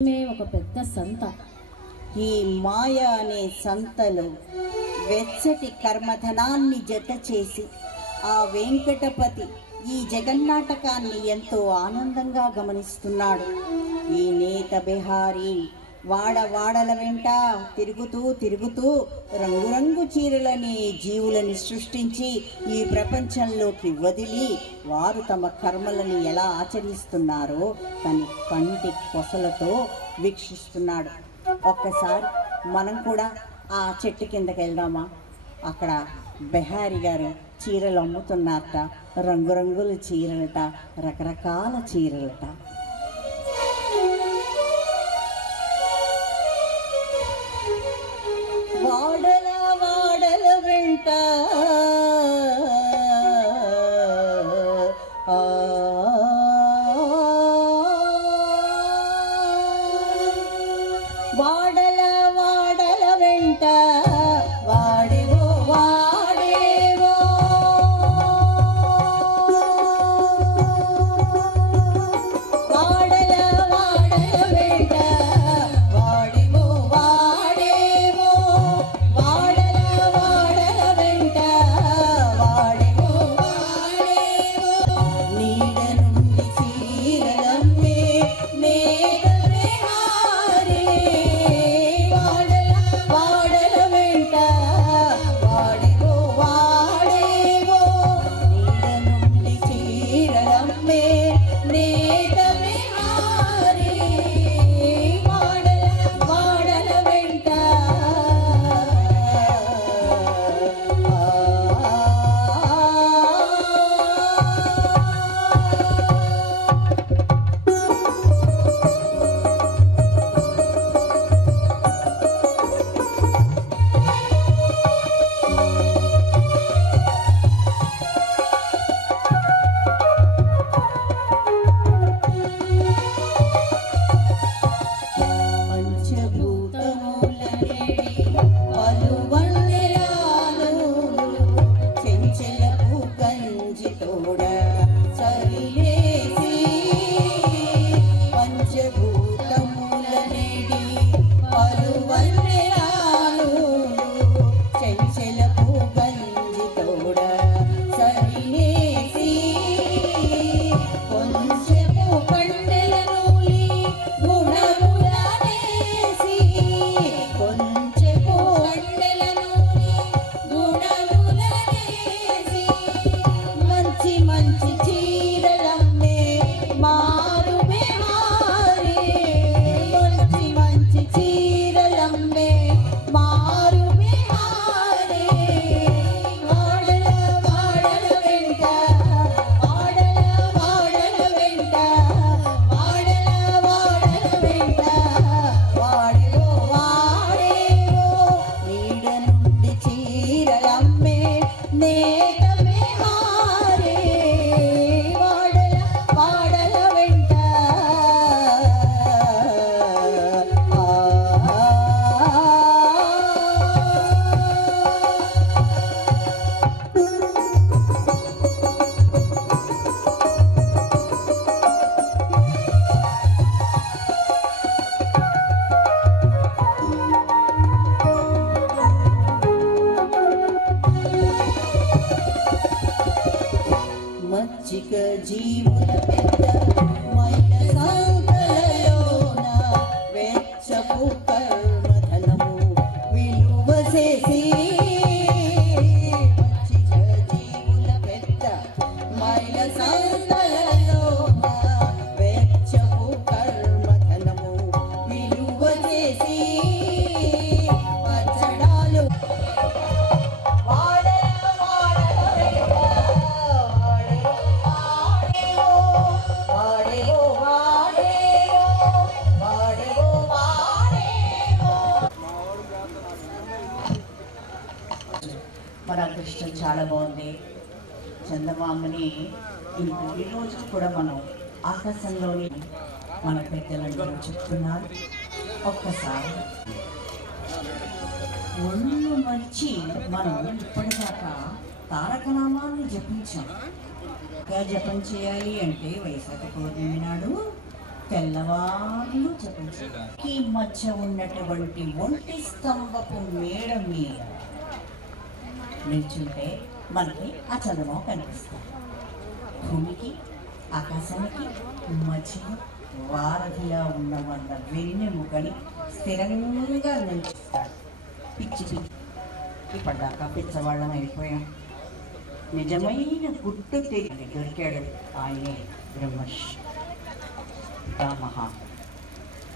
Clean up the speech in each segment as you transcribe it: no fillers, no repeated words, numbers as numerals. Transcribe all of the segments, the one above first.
ఒక పెద్ద సంత. ఈ మాయ అనే సంతలో వెచ్చటి కర్మధనాన్ని జత చేసి ఆ వెంకటపతి ఈ జగన్నాటకాన్ని ఎంతో ఆనందంగా గమనిస్తున్నాడు. ఈ నేత బిహారీ వాడవాడల వెంట తిరుగుతూ రంగురంగు చీరలని జీవులని సృష్టించి ఈ ప్రపంచంలోకి వదిలి వారు తమ కర్మలను ఎలా ఆచరిస్తున్నారో తన కంటి కొసలతో వీక్షిస్తున్నాడు. ఒక్కసారి మనం కూడా ఆ చెట్టు కిందకి వెళ్దామా? అక్కడ బిహారీ గారు చీరలు అమ్ముతున్నారట. రంగురంగుల చీరలట, రకరకాల చీరలట. వాడల వెంట వాడల వెంట వాడేవో వాడేవో వాడల వెంట వాడేవో వాడేవో వాడల వెంట వాడేవో వాడేవో నీడ నుండి చీరలమ్మే నేత బిహారీ వాడల వెంట వాడేవో వాడేవో నీడ నుండి చీరలమ్మే నేత బిహారీ వాడల వెంట మచ్చిక జీవుల పెద్ద మైల సంతలోన వెచ్చపు కర్మధనము విలువ చేసి మచ్చిక జీవుల పెద్ద మైల సంతలోన వెచ్చపు కర్మధనము విలువ చేసి పచ్చడాలు మన అదృష్టం చాలా బాగుంది. చందమామని ఈరోజు కూడా మనం ఆకాశంలోని మన పెద్దలందరూ చెప్తున్నారు. ఒక్కసారి ఒళ్ళు మర్చి మనం ఇప్పటిదాకా తారకనామాన్ని జపించాం. జపం చేయాలి అంటే వైశాఖ పౌర్ణమి నాడు తెల్లవారులు జపించి మధ్య ఉన్నటువంటి ఒంటి స్తంభపు మేడ మీద నిల్చుంటే మనకి ఆ చందమామ కనిపిస్తుంది. భూమికి ఆకాశానికి మధ్య వారధిలా ఉన్న వాళ్ళ వెన్నెముకని స్థిరంగా నిల్చుతాడు. పిచ్చి పిచ్చి ఇప్పటిదాకా పిచ్చవాళ్ళం అయిపోయాం. నిజమైన గుట్టు తెలియని దొరికాడు ఆయనే బ్రహ్మర్షి మహా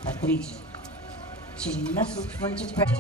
పత్రిజీ. చిన్న సూక్ష్మం చెప్పాడు.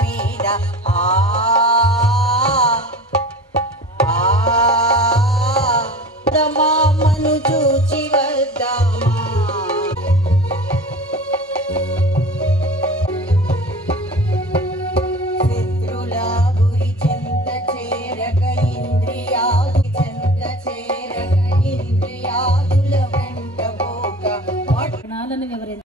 మీద